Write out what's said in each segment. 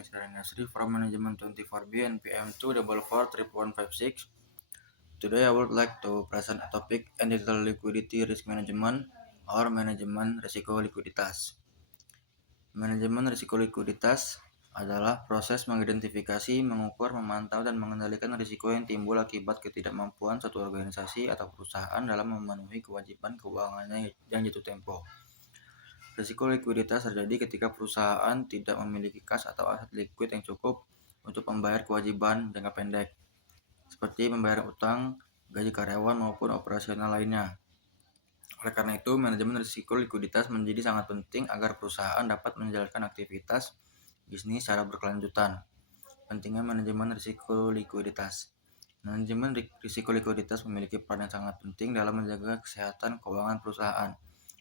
Mr. Nasri from Management 24B and PM2443156. Today I would like to present a topic entitled Liquidity Risk Management or Manajemen Risiko Likuiditas. Manajemen risiko likuiditas adalah proses mengidentifikasi, mengukur, memantau, dan mengendalikan risiko yang timbul akibat ketidakmampuan suatu organisasi atau perusahaan dalam memenuhi kewajiban keuangannya yang jatuh tempo. Risiko likuiditas terjadi ketika perusahaan tidak memiliki kas atau aset likuid yang cukup untuk membayar kewajiban jangka pendek, seperti membayar utang, gaji karyawan, maupun operasional lainnya. Oleh karena itu, manajemen risiko likuiditas menjadi sangat penting agar perusahaan dapat menjalankan aktivitas bisnis secara berkelanjutan. Pentingnya manajemen risiko likuiditas. Manajemen risiko likuiditas memiliki peran yang sangat penting dalam menjaga kesehatan keuangan perusahaan.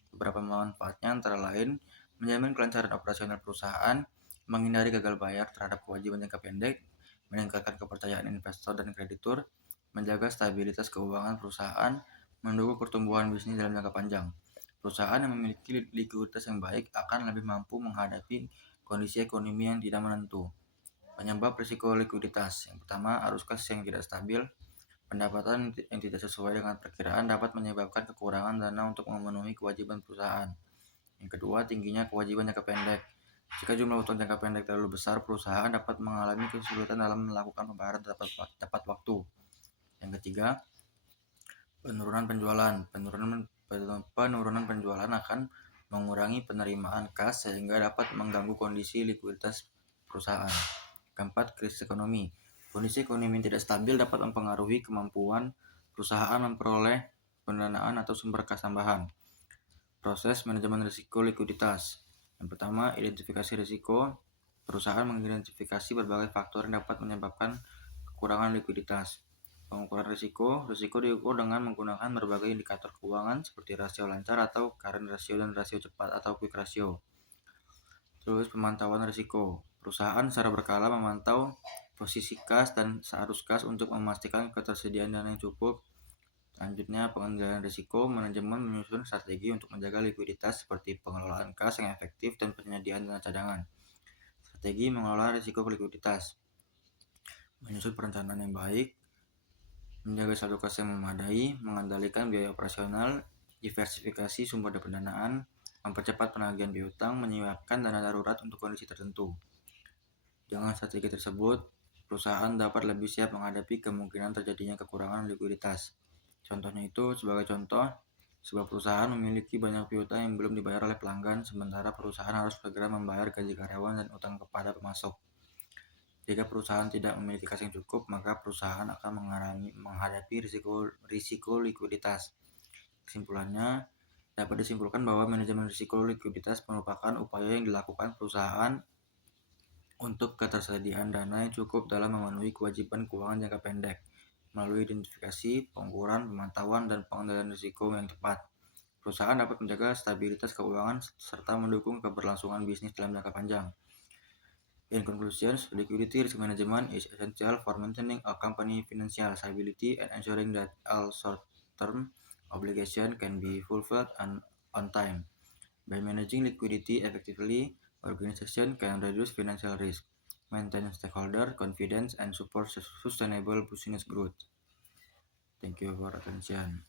Beberapa manfaatnya antara lain menjamin kelancaran operasional perusahaan, menghindari gagal bayar terhadap kewajiban jangka pendek, meningkatkan kepercayaan investor dan kreditur, menjaga stabilitas keuangan perusahaan, mendukung pertumbuhan bisnis dalam jangka panjang. Perusahaan yang memiliki likuiditas yang baik akan lebih mampu menghadapi kondisi ekonomi yang tidak menentu. Penyebab risiko likuiditas. Yang pertama, arus kas yang tidak stabil. Pendapatan yang tidak sesuai dengan perkiraan dapat menyebabkan kekurangan dana untuk memenuhi kewajiban perusahaan. Yang kedua, tingginya kewajiban jangka pendek. Jika jumlah utang jangka pendek terlalu besar, perusahaan dapat mengalami kesulitan dalam melakukan pembayaran tepat waktu. Yang ketiga, penurunan penjualan. Penurunan penjualan akan mengurangi penerimaan kas sehingga dapat mengganggu kondisi likuiditas perusahaan. Keempat, krisis ekonomi. Kondisi ekonomi yang tidak stabil dapat mempengaruhi kemampuan perusahaan memperoleh pendanaan atau sumber kas tambahan. Proses manajemen risiko likuiditas. Yang pertama, identifikasi risiko. Perusahaan mengidentifikasi berbagai faktor yang dapat menyebabkan kekurangan likuiditas. Pengukuran risiko. Risiko diukur dengan menggunakan berbagai indikator keuangan seperti rasio lancar atau current ratio dan rasio cepat atau quick ratio. Terus pemantauan risiko. Perusahaan secara berkala memantau posisi kas dan searus kas untuk memastikan ketersediaan dana yang cukup. Selanjutnya, pengendalian risiko. Manajemen menyusun strategi untuk menjaga likuiditas seperti pengelolaan kas yang efektif dan penyediaan dana cadangan. Strategi mengelola risiko likuiditas. Menyusun perencanaan yang baik, menjaga saldo kas yang memadai, mengendalikan biaya operasional, diversifikasi sumber pendanaan, mempercepat penagihan piutang, menyiapkan dana darurat untuk kondisi tertentu. Dengan strategi tersebut, perusahaan dapat lebih siap menghadapi kemungkinan terjadinya kekurangan likuiditas. Contohnya itu, sebagai contoh, sebuah perusahaan memiliki banyak piutang yang belum dibayar oleh pelanggan, sementara perusahaan harus segera membayar gaji karyawan dan utang kepada pemasok. Jika perusahaan tidak memiliki kas yang cukup, maka perusahaan akan menghadapi risiko likuiditas. Kesimpulannya, dapat disimpulkan bahwa manajemen risiko likuiditas merupakan upaya yang dilakukan perusahaan untuk ketersediaan dana yang cukup dalam memenuhi kewajiban keuangan jangka pendek melalui identifikasi, pengukuran, pemantauan, dan pengendalian risiko yang tepat. Perusahaan dapat menjaga stabilitas keuangan serta mendukung keberlangsungan bisnis dalam jangka panjang. In conclusion, liquidity risk management is essential for maintaining a company's financial stability and ensuring that all short-term obligations can be fulfilled on time. By managing liquidity effectively, organization can reduce financial risk, maintain stakeholder confidence, and support sustainable business growth. Thank you for attention.